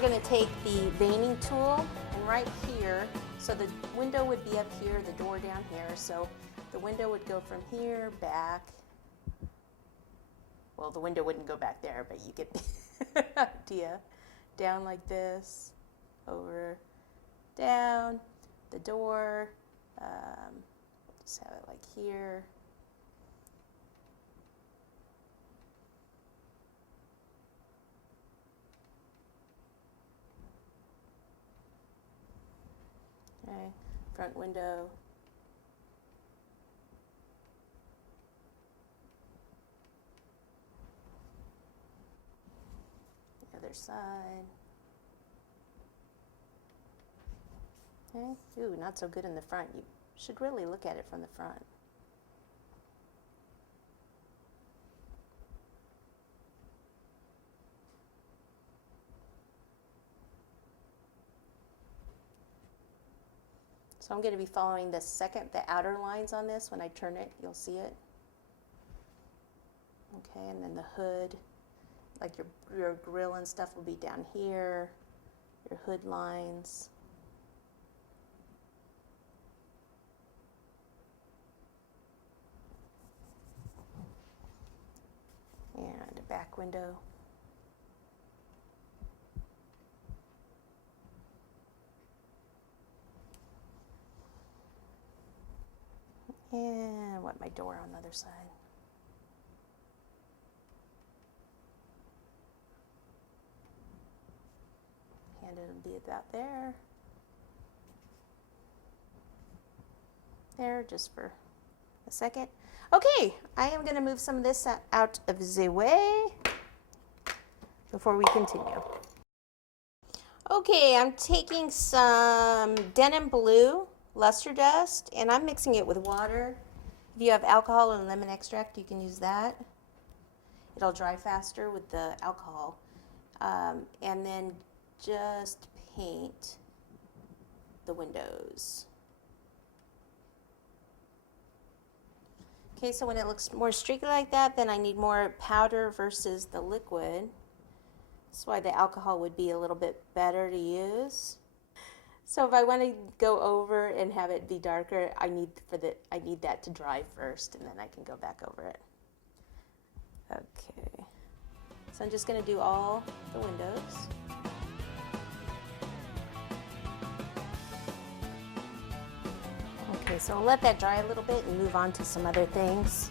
we're going to take the veining tool and right here, so the window would be up here, the door down here, so the window would go from here back. Well, the window wouldn't go back there, but you get the idea. Down like this, over, down, the door, just have it like here. Okay, front window. The other side. Okay, ooh, not so good in the front. You should really look at it from the front. So I'm going to be following the outer lines on this. When I turn it, you'll see it. Okay, and then the hood, like your grill and stuff will be down here, your hood lines. And a back window. And what my door on the other side. And it'll be about there. There, just for a second. Okay, I am going to move some of this out of the way before we continue. Okay, I'm taking some denim blue luster dust, and I'm mixing it with water. If you have alcohol and lemon extract, you can use that. It'll dry faster with the alcohol. And then just paint the windows. Okay, so when it looks more streaky like that, then I need more powder versus the liquid. That's why the alcohol would be a little bit better to use. So if I want to go over and have it be darker, I need that to dry first, and then I can go back over it. Okay. So I'm just going to do all the windows. Okay, so I'll let that dry a little bit and move on to some other things.